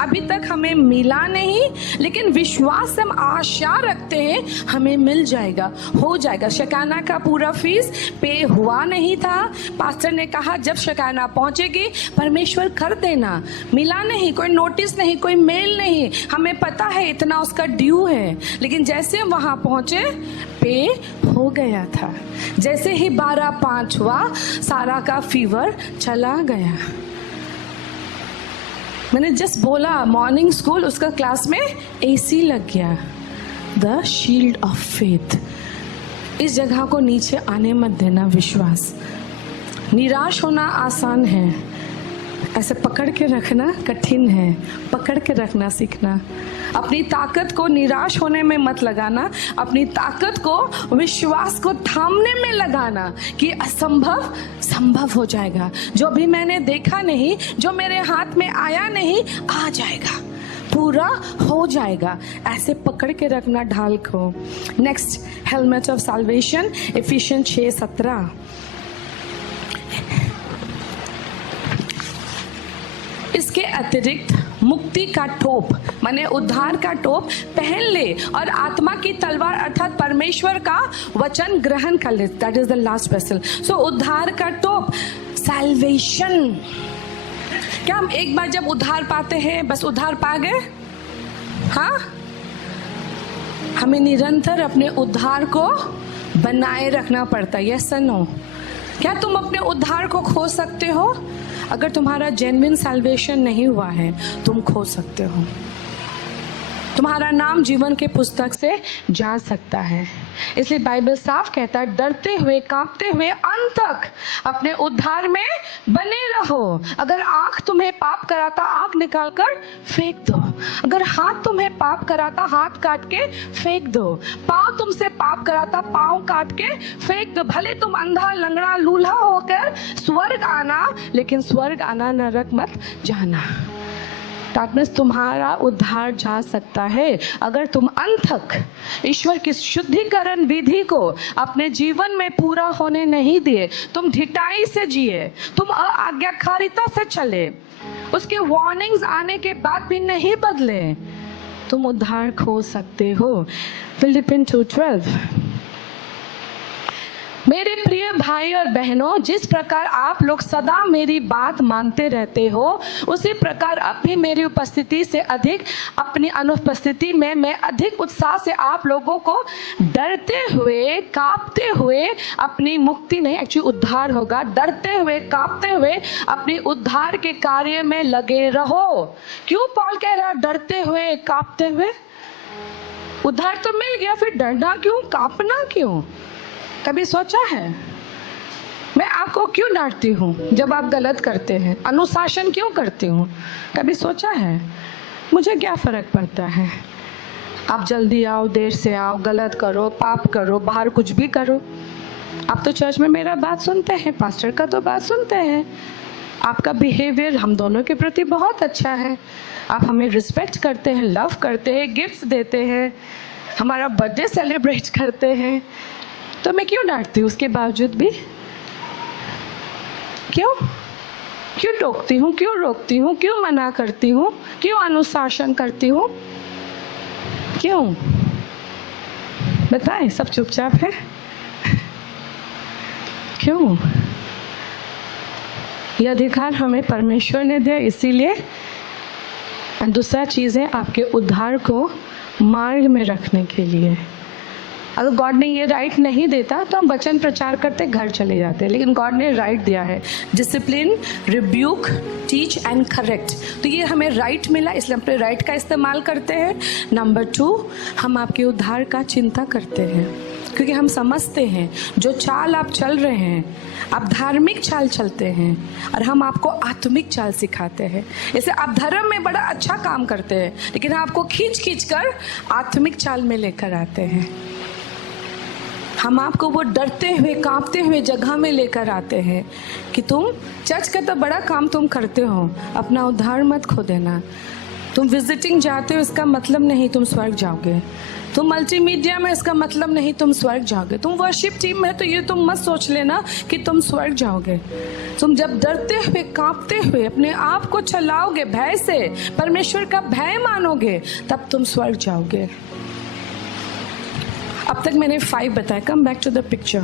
अभी तक हमें मिला नहीं, लेकिन विश्वास से हम आशा रखते हैं हमें मिल जाएगा, हो जाएगा। शकाना का पूरा फीस पे हुआ नहीं था। पास्टर ने कहा जब शकाना पहुंचेगी परमेश्वर कर देना। मिला नहीं, कोई नोटिस नहीं, कोई मेल नहीं, हमें पता है इतना उसका ड्यू है। लेकिन जैसे वहां पहुंचे पे हो गया था। जैसे ही 12:05 हुआ, सारा का फीवर चला गया। मैंने जस्ट बोला मॉर्निंग स्कूल, उसका क्लास में एसी लग गया। The shield of faith. इस जगह को नीचे आने मत देना। विश्वास। निराश होना आसान है, ऐसे पकड़ के रखना कठिन है। पकड़ के रखना सीखना। अपनी ताकत को निराश होने में मत लगाना, अपनी ताकत को विश्वास को थामने में लगाना कि असंभव संभव हो जाएगा। जो भी मैंने देखा नहीं, जो मेरे हाथ में आया नहीं, आ जाएगा, पूरा हो जाएगा। ऐसे पकड़ के रखना ढाल को। Next, helmet of solvation, efficiency 6:17। इसके अतिरिक्त मुक्ति का टोप माने उद्धार का टोप पहन ले, और आत्मा की तलवार अर्थात परमेश्वर का वचन ग्रहण कर ले। That is the last vessel. So उद्धार का टोप, सैल्वेशन। क्या हम एक बार जब उद्धार पाते हैं बस उद्धार पा गए? हाँ, हमें निरंतर अपने उद्धार को बनाए रखना पड़ता है। यस और नो? क्या तुम अपने उद्धार को खो सकते हो? अगर तुम्हारा जेन्युइन सैल्वेशन नहीं हुआ है, तुम खो सकते हो। तुम्हारा नाम जीवन के पुस्तक से जा सकता है। इसलिए बाइबल साफ कहता है, डरते हुए कांपते हुए अंत तक अपने उद्धार में बने रहो। अगर आंख तुम्हें पाप कराता, आंख निकाल कर फेंक दो। अगर हाथ तुम्हें पाप कराता, हाथ काट के फेंक दो। पाँव तुमसे पाप कराता, पाँव काट के फेंक दो। भले तुम अंधा, लंगड़ा, लूल्हा होकर स्वर्ग आना, लेकिन स्वर्ग आना नरक मत जाना। दैट मीन्स तुम्हारा उद्धार जा सकता है अगर तुम अंत तक ईश्वर की शुद्धिकरण विधि को अपने जीवन में पूरा होने नहीं दिए, तुम ढिठाई से जिए, तुम आज्ञाकारिता से चले, उसके वार्निंग्स आने के बाद भी नहीं बदले, तुम उद्धार खो सकते हो। फिलिपिन 2:12। मेरे प्रिय भाई और बहनों, जिस प्रकार आप लोग सदा मेरी बात मानते रहते हो, उसी प्रकार अब भी मेरी उपस्थिति से अधिक अपनी अनुपस्थिति में मैं अधिक उत्साह से आप लोगों को डरते हुए कांपते हुए अपनी मुक्ति नहीं, एक्चुअली उद्धार होगा, डरते हुए कांपते हुए अपनी उद्धार के कार्य में लगे रहो। क्यों पॉल कह रहा है डरते हुए कांपते हुए? उद्धार तो मिल गया, फिर डरना क्यों, कांपना क्यों? कभी सोचा है? मैं आपको क्यों डांटती हूँ जब आप गलत करते हैं? अनुशासन क्यों करती हूँ? कभी सोचा है? मुझे क्या फ़र्क पड़ता है? आप जल्दी आओ, देर से आओ, गलत करो, पाप करो, बाहर कुछ भी करो, आप तो चर्च में मेरा बात सुनते हैं, पास्टर का तो बात सुनते हैं, आपका बिहेवियर हम दोनों के प्रति बहुत अच्छा है, आप हमें रिस्पेक्ट करते हैं, लव करते हैं, गिफ्ट देते हैं, हमारा बर्थडे सेलिब्रेट करते हैं, तो मैं क्यों डांटती हूँ उसके बावजूद भी? क्यों टोकती हूँ, क्यों रोकती हूँ, क्यों मना करती हूँ, क्यों अनुशासन करती हूँ? क्यों बताएं? सब चुपचाप है क्यों? ये अधिकार हमें परमेश्वर ने दिया, इसीलिए। दूसरा चीज़ है आपके उद्धार को मार्ग में रखने के लिए। अगर गॉड ने ये राइट नहीं देता तो हम वचन प्रचार करते घर चले जाते, लेकिन गॉड ने राइट दिया है, discipline, rebuke, teach and correct. तो ये हमें राइट मिला, इसलिए अपने राइट का इस्तेमाल करते हैं। नंबर 2, हम आपके उद्धार का चिंता करते हैं, क्योंकि हम समझते हैं जो चाल आप चल रहे हैं, आप धार्मिक चाल चलते हैं और हम आपको आत्मिक चाल सिखाते हैं। इसे आप धर्म में बड़ा अच्छा काम करते हैं, लेकिन आपको खींच कर आत्मिक चाल में लेकर आते हैं। हम आपको वो डरते हुए कांपते हुए जगह में लेकर आते हैं कि तुम चर्च का तो बड़ा काम तुम करते हो, अपना उद्धार मत खो देना। तुम विजिटिंग जाते हो, इसका मतलब नहीं तुम स्वर्ग जाओगे। तुम मल्टीमीडिया में, इसका मतलब नहीं तुम स्वर्ग जाओगे। तुम वर्शिप टीम में, तो ये तुम मत सोच लेना कि तुम स्वर्ग जाओगे। तुम जब डरते हुए कांपते हुए अपने आप को चलाओगे, भय से, परमेश्वर का भय मानोगे, तब तुम स्वर्ग जाओगे। अब तक मैंने 5 बताए। Come back to the picture.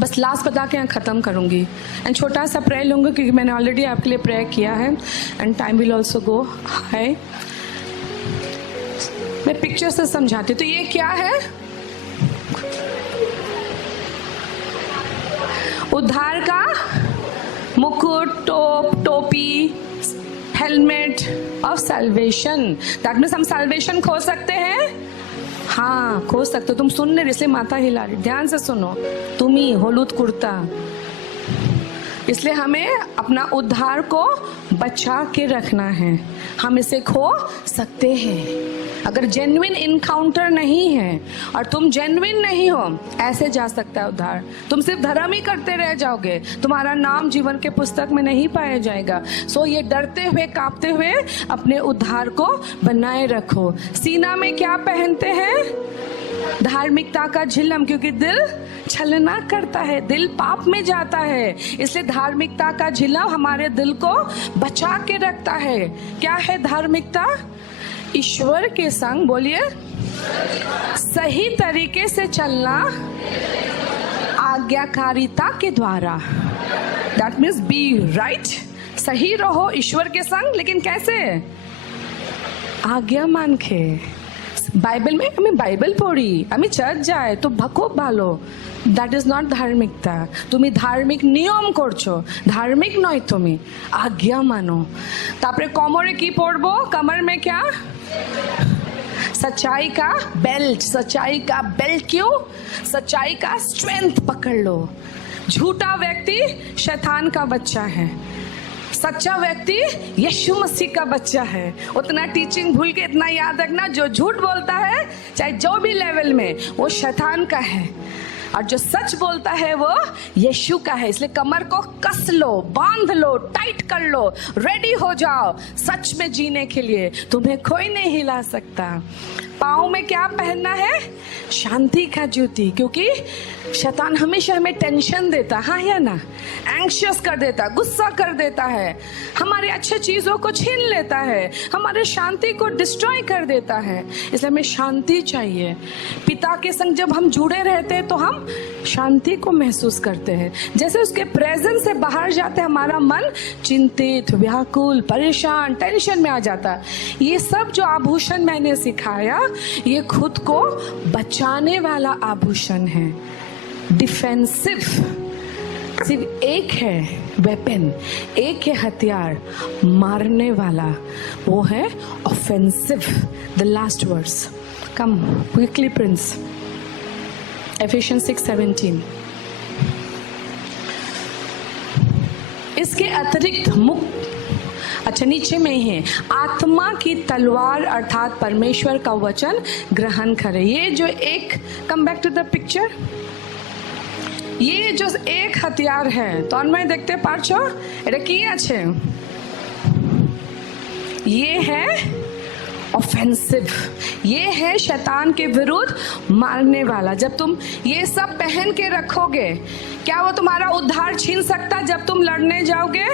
बस लास्ट बता के यहाँ ख़त्म करूँगी एंड छोटा सा प्रेयर लूँगी, क्योंकि मैंने ऑलरेडी आपके लिए प्रेयर किया है and time will also go high. मैं पिक्चर से समझाती हूँ। तो ये क्या है? उद्धार का मुकुट, टोपी, helmet of salvation. That means हम सैल्वेशन खो सकते हैं। हाँ, खो सकते हो। तुम सुन नहीं, इसलिए माथा हिला रही, ध्यान से सुनो। तुम ही होलूत कुर्ता, इसलिए हमें अपना उद्धार को बचा के रखना है। हम इसे खो सकते हैं अगर जेन्युइन इनकाउंटर नहीं है और तुम जेन्युइन नहीं हो। ऐसे जा सकता है उद्धार। तुम सिर्फ धर्म ही करते रह जाओगे, तुम्हारा नाम जीवन के पुस्तक में नहीं पाया जाएगा। सो ये डरते हुए कांपते हुए अपने उद्धार को बनाए रखो। सीना में क्या पहनते हैं? धार्मिकता का झिलम, क्योंकि दिल छलना करता है, दिल पाप में जाता है, इसलिए धार्मिकता का झिलम हमारे दिल को बचा के रखता है। क्या है धार्मिकता? ईश्वर के संग, बोलिए, सही तरीके से चलना आज्ञाकारिता के द्वारा। दैट मीन्स बी राइट, सही रहो ईश्वर के संग, लेकिन कैसे? आज्ञा मान के। बाइबल में আমি বাইবেল পড়ি, আমি চার্চ যাই, তো খুব ভালো। দ্যাট ইজ নট ধার্মিকতা। তুমি ধার্মিক নিয়ম করছো, ধার্মিক নয়, তুমি আজ্ঞা মানো। তারপরে কোমরে কি পরবো? कमर में क्या? सच्चाई का बेल्ट। सच्चाई का बेल्ट क्यों? सच्चाई का स्ट्रेंथ पकड़ लो। झूठा व्यक्ति शैतान का बच्चा है, सच्चा व्यक्ति यीशु मसीह का बच्चा है। उतना टीचिंग भूल के इतना याद रखना, जो झूठ बोलता है चाहे जो भी लेवल में, वो शैतान का है और जो सच बोलता है वो यीशु का है। इसलिए कमर को कस लो, बांध लो, टाइट कर लो, रेडी हो जाओ सच में जीने के लिए। तुम्हें कोई नहीं हिला सकता। पाँव में क्या पहनना है? शांति का जूती, क्योंकि शैतान हमेशा हमें टेंशन देता, हाँ या ना, एंग्शियस कर देता, गुस्सा कर देता है, हमारी अच्छी चीजों को छीन लेता है, हमारे शांति को डिस्ट्रॉय कर देता है। इसलिए हमें शांति चाहिए। पिता के संग जब हम जुड़े रहते हैं तो हम शांति को महसूस करते हैं। जैसे उसके प्रेजेंस से बाहर जाते हैं हमारा मन चिंतित, व्याकुल, परेशान, टेंशन में आ जाता है। ये सब जो आभूषण मैंने सिखाया ये खुद को बचाने वाला आभूषण है। डिफेंसिव सिर्फ एक है वेपन, एक है हथियार मारने वाला, वो है offensive. The last verse, come quickly prince, Ephesians 6:17। इसके अतिरिक्त मुक्त, अच्छा नीचे में ही है, आत्मा की तलवार अर्थात परमेश्वर का वचन ग्रहण करें। ये जो एक, come back to the picture, ये जो एक हथियार है तो मैं देखते पारछो এটা কি আছে, ये है ऑफेंसिव, ये है शैतान के विरुद्ध मारने वाला। जब तुम ये सब पहन के रखोगे, क्या वो तुम्हारा उद्धार छीन सकता? जब तुम लड़ने जाओगे,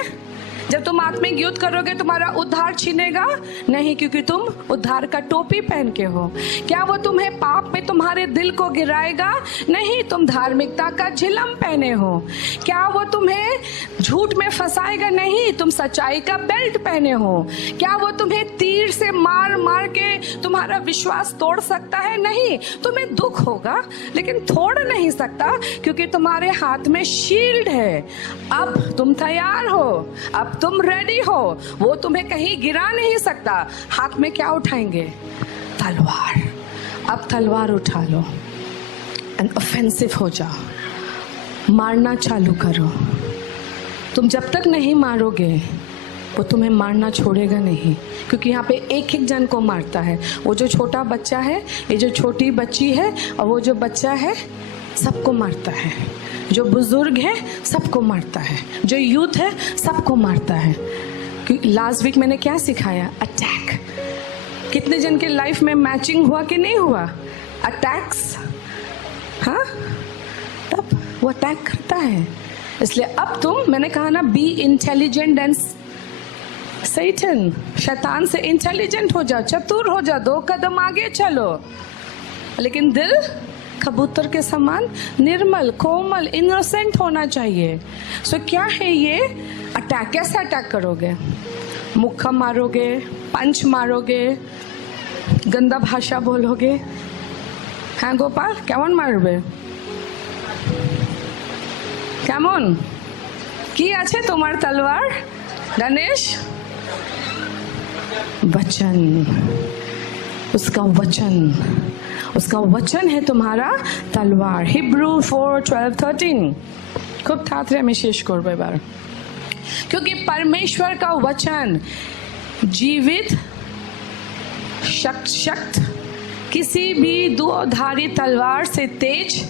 जब तुम आत्मिक युद्ध करोगे, तुम्हारा उद्धार छीनेगा नहीं, क्योंकि तुम उद्धार का टोपी पहन के हो। क्या वो तुम्हें पाप में तुम्हारे दिल को गिराएगा? नहीं, तुम धार्मिकता का झिलम पहने हो। क्या वो तुम्हें झूठ में फंसाएगा? नहीं, तुम सच्चाई का बेल्ट पहने हो। क्या वो तुम्हें तीर से मार मार के तुम्हारा विश्वास तोड़ सकता है? नहीं, तुम्हें दुख होगा लेकिन तोड़ नहीं सकता, क्योंकि तुम्हारे हाथ में शील्ड है। अब तुम तैयार हो, अब तुम रेडी हो, वो तुम्हें कहीं गिरा नहीं सकता। हाथ में क्या उठाएंगे? तलवार। अब तलवार उठा लो एंड ऑफेंसिव हो जाओ, मारना चालू करो। तुम जब तक नहीं मारोगे वो तुम्हें मारना छोड़ेगा नहीं, क्योंकि यहाँ पे एक एक जन को मारता है। वो जो छोटा बच्चा है, ये जो छोटी बच्ची है, और वो जो बच्चा है, सबको मारता है। जो बुजुर्ग है सबको मारता है, जो यूथ है सबको मारता है। लास्ट वीक मैंने क्या सिखाया? अटैक। कितने जन के लाइफ में मैचिंग हुआ कि नहीं हुआ? अटैक्स, हाँ, तब वो अटैक करता है। इसलिए अब तुम, मैंने कहा ना, बी इंटेलिजेंट एंड सैटन, शैतान से इंटेलिजेंट हो जाओ, चतुर हो जाओ, 2 कदम आगे चलो, लेकिन दिल कबूतर के समान निर्मल, कोमल, इनोसेंट होना चाहिए। सो क्या है ये अटैक? कैसे अटैक करोगे? मुक्का मारोगे, पंच मारोगे, गंदा भाषा बोलोगे? हाँ गोपाल, केमन मारबे? केमन की आछे तुम्हार तलवार? गणेश, वचन, उसका वचन, उसका वचन है तुम्हारा तलवार। हिब्रू 4:12-13 खूब ताड़ाताड़ी আমি শেষ করব এবার, क्योंकि परमेश्वर का वचन जीवित, शक्त, किसी भी दोधारी तलवार से तेज,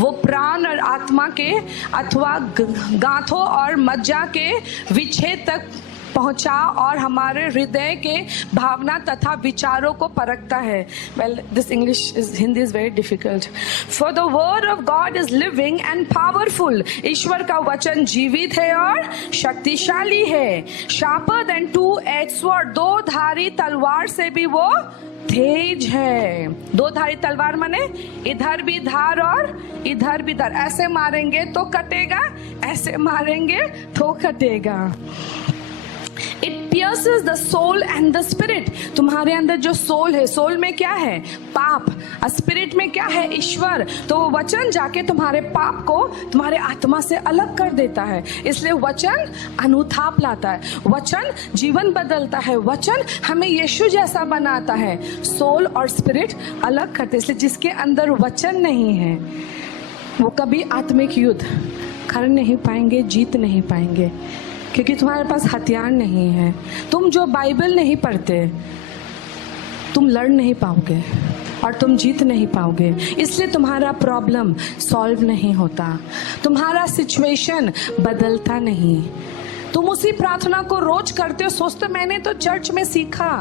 वो प्राण और आत्मा के अथवा गांठों और मज्जा के विच्छेद तक पहुंचा और हमारे हृदय के भावना तथा विचारों को परखता है। Well, this English is, Hindi is very difficult. For the word of God is living and powerful. ईश्वर का वचन जीवित है और शक्तिशाली है, शार्पर देन 2-edged sword, 2 धारी तलवार से भी वो तेज है। 2 धारी तलवार माने इधर भी धार और इधर भी धार। ऐसे मारेंगे तो कटेगा, ऐसे मारेंगे तो कटेगा। It pierces the soul and the spirit. तुम्हारे अंदर जो सोल है, सोल में क्या है? पाप। स्पिरिट में क्या है? ईश्वर। तो वो वचन जाके तुम्हारे पाप को तुम्हारे आत्मा से अलग कर देता है। इसलिए वचन अनुताप लाता है, वचन जीवन बदलता है, वचन हमें यीशु जैसा बनाता है। सोल और स्पिरिट अलग करते, इसलिए जिसके अंदर वचन नहीं है वो कभी आत्मिक युद्ध कर नहीं पाएंगे, जीत नहीं पाएंगे, क्योंकि तुम्हारे पास हथियार नहीं है। तुम जो बाइबल नहीं पढ़ते तुम लड़ नहीं पाओगे। और तुम जीत नहीं पाओगे। इसलिए तुम्हारा प्रॉब्लम सॉल्व नहीं होता, तुम्हारा सिचुएशन बदलता नहीं। तुम उसी प्रार्थना को रोज करते हो, सोचते मैंने तो चर्च में सीखा,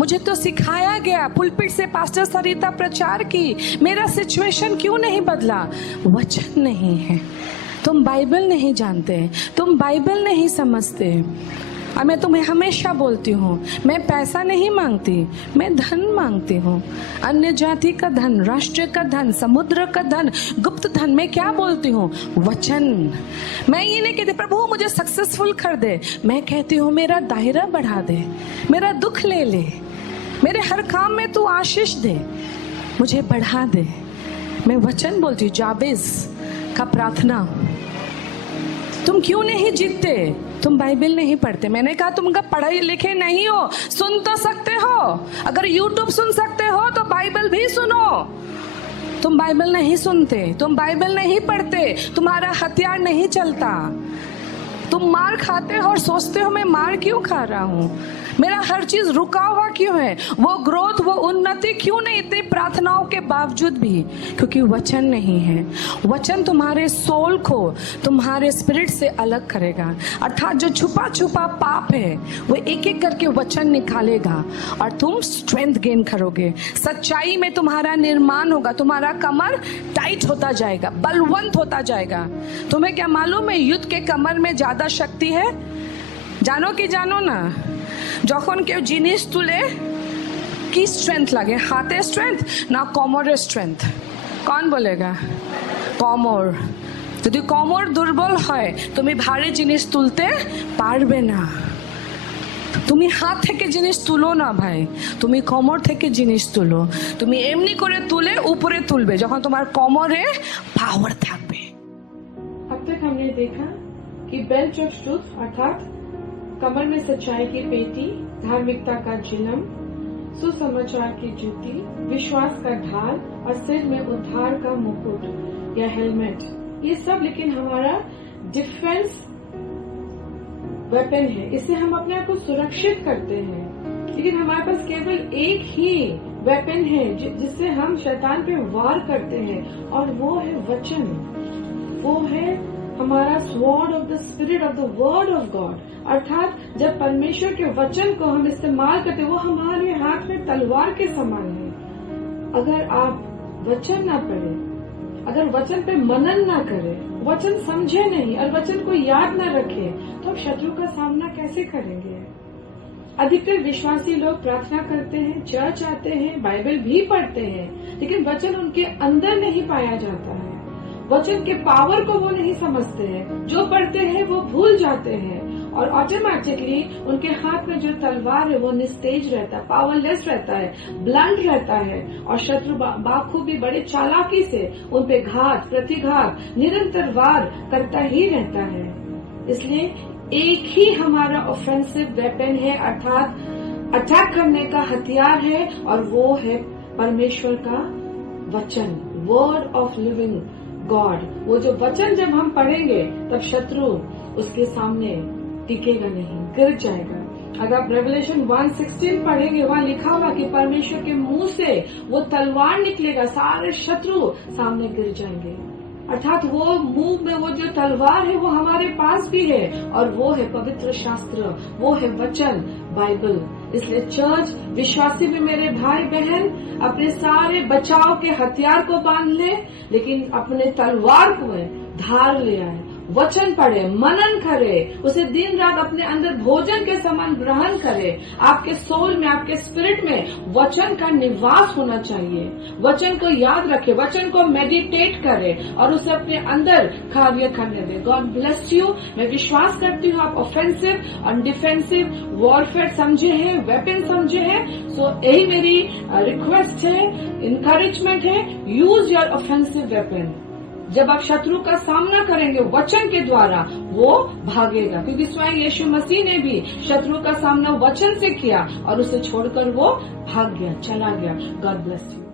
मुझे तो सिखाया गया, पुलपिट से पास्टर सरिता प्रचार की, मेरा सिचुएशन क्यों नहीं बदला? वचन नहीं है, तुम बाइबल नहीं जानते, तुम बाइबल नहीं समझते। और मैं तुम्हें हमेशा बोलती हूँ, मैं पैसा नहीं मांगती, मैं धन मांगती हूँ। अन्य जाति का धन, राष्ट्र का धन, समुद्र का धन, गुप्त धन। मैं क्या बोलती हूँ? वचन। मैं ये नहीं कहती प्रभु मुझे सक्सेसफुल कर दे, मैं कहती हूँ मेरा दायरा बढ़ा दे, मेरा दुख ले ले, मेरे हर काम में तू आशीष दे, मुझे बढ़ा दे। मैं वचन बोलती हूँ। जाबेज का प्रार्थना। तुम क्यों नहीं जीतते? तुम बाइबल नहीं पढ़ते। मैंने कहा तुम पढ़े लिखे नहीं हो, सुन तो सकते हो। अगर यूट्यूब सुन सकते हो तो बाइबल भी सुनो। तुम बाइबल नहीं सुनते, तुम बाइबल नहीं पढ़ते, तुम्हारा हथियार नहीं चलता। तुम मार खाते हो और सोचते हो मैं मार क्यों खा रहा हूँ, मेरा हर चीज रुका हुआ क्यों है, वो ग्रोथ, वो उन्नति क्यों नहीं, इतनी प्रार्थनाओं के बावजूद भी? क्योंकि वचन नहीं है। वचन तुम्हारे सोल को, तुम्हारे स्पिरिट से अलग करेगा। अर्थात जो छुपा छुपा पाप है वो एक एक करके वचन निकालेगा और तुम स्ट्रेंथ गेन करोगे। सच्चाई में तुम्हारा निर्माण होगा, तुम्हारा कमर टाइट होता जाएगा, बलवंत होता जाएगा। तुम्हें क्या मालूम है युद्ध के कमर में ज्यादा शक्ति है? জানো কি জানো না? যখন কেউ জিনিস তুলে কি স্ট্রেংথ লাগে? হাতে স্ট্রেংথ না কোমরে স্ট্রেংথ? কোন বলেগা? কোমর। যদি কোমর দুর্বল হয় তুমি ভারী জিনিস তুলতে পারবে না। তুমি হাত থেকে জিনিস তুলো না ভাই, তুমি কোমর থেকে জিনিস তুলো। তুমি এমনি করে তুলে উপরে তুলবে যখন তোমার কোমরে পাওয়ার থাকবে। अब तक हमने देखा कि बेल्ट ऑफ ट्रूथ अर्थात कमर में सच्चाई की पेटी, धार्मिकता का चिलम, सुसमाचार की जूती, विश्वास का ढाल और सिर में उद्धार का मुकुट या हेलमेट, ये सब लेकिन हमारा डिफेंस वेपन है। इससे हम अपने आप को सुरक्षित करते हैं। लेकिन हमारे पास केवल एक ही वेपन है जिससे हम शैतान पे वार करते हैं और वो है वचन। वो है हमारा sword of the spirit of the word of God. अर्थात जब परमेश्वर के वचन को हम इस्तेमाल करते वो हमारे हाथ में तलवार के समान है। अगर आप वचन ना पढ़े, अगर वचन पे मनन ना करे, वचन समझे नहीं और वचन को याद ना रखे तो हम शत्रु का सामना कैसे करेंगे? अधिकतर विश्वासी लोग प्रार्थना करते हैं, चर्च आते हैं, बाइबल भी पढ़ते हैं, लेकिन वचन उनके अंदर नहीं पाया जाता है। वचन के पावर को वो नहीं समझते हैं, जो पढ़ते हैं वो भूल जाते हैं और ऑटोमेटिकली उनके हाथ में जो तलवार है वो निस्तेज रहता है, पावरलेस रहता है, ब्लंट रहता है और शत्रु बाखूबी बड़े चालाकी से उन पे घात प्रतिघात निरंतर वार करता ही रहता है। इसलिए एक ही हमारा ऑफेंसिव वेपन है अर्थात अटैक करने का हथियार है और वो है परमेश्वर का वचन, वर्ड ऑफ लिविंग गॉड। वो जो वचन जब हम पढ़ेंगे तब शत्रु उसके सामने टिकेगा नहीं, गिर जाएगा। अगर आप रेवलेशन 1:16 पढ़ेंगे वहाँ लिखा हुआ कि परमेश्वर के मुंह से वो तलवार निकलेगा, सारे शत्रु सामने गिर जाएंगे। अर्थात वो मुंह में वो जो तलवार है वो हमारे पास भी है और वो है पवित्र शास्त्र, वो है वचन, बाइबल। इसलिए चर्च विश्वासी भी मेरे भाई बहन अपने सारे बचाव के हथियार को बांध ले, लेकिन अपने तलवार को धार ले आए, वचन पढ़े, मनन करे, उसे दिन रात अपने अंदर भोजन के समान ग्रहण करे। आपके सोल में, आपके स्पिरिट में वचन का निवास होना चाहिए। वचन को याद रखे, वचन को मेडिटेट करे और उसे अपने अंदर कार्य करने दे। God bless you. मैं विश्वास करती हूँ आप ऑफेंसिव और डिफेंसिव वॉरफेयर समझे हैं, वेपन समझे हैं। सो यही मेरी रिक्वेस्ट है, इनकरेजमेंट है, यूज योर ऑफेंसिव वेपन। जब आप शत्रु का सामना करेंगे वचन के द्वारा वो भागेगा, क्योंकि स्वयं यीशु मसीह ने भी शत्रु का सामना वचन से किया और उसे छोड़कर वो भाग गया, चला गया। God bless you.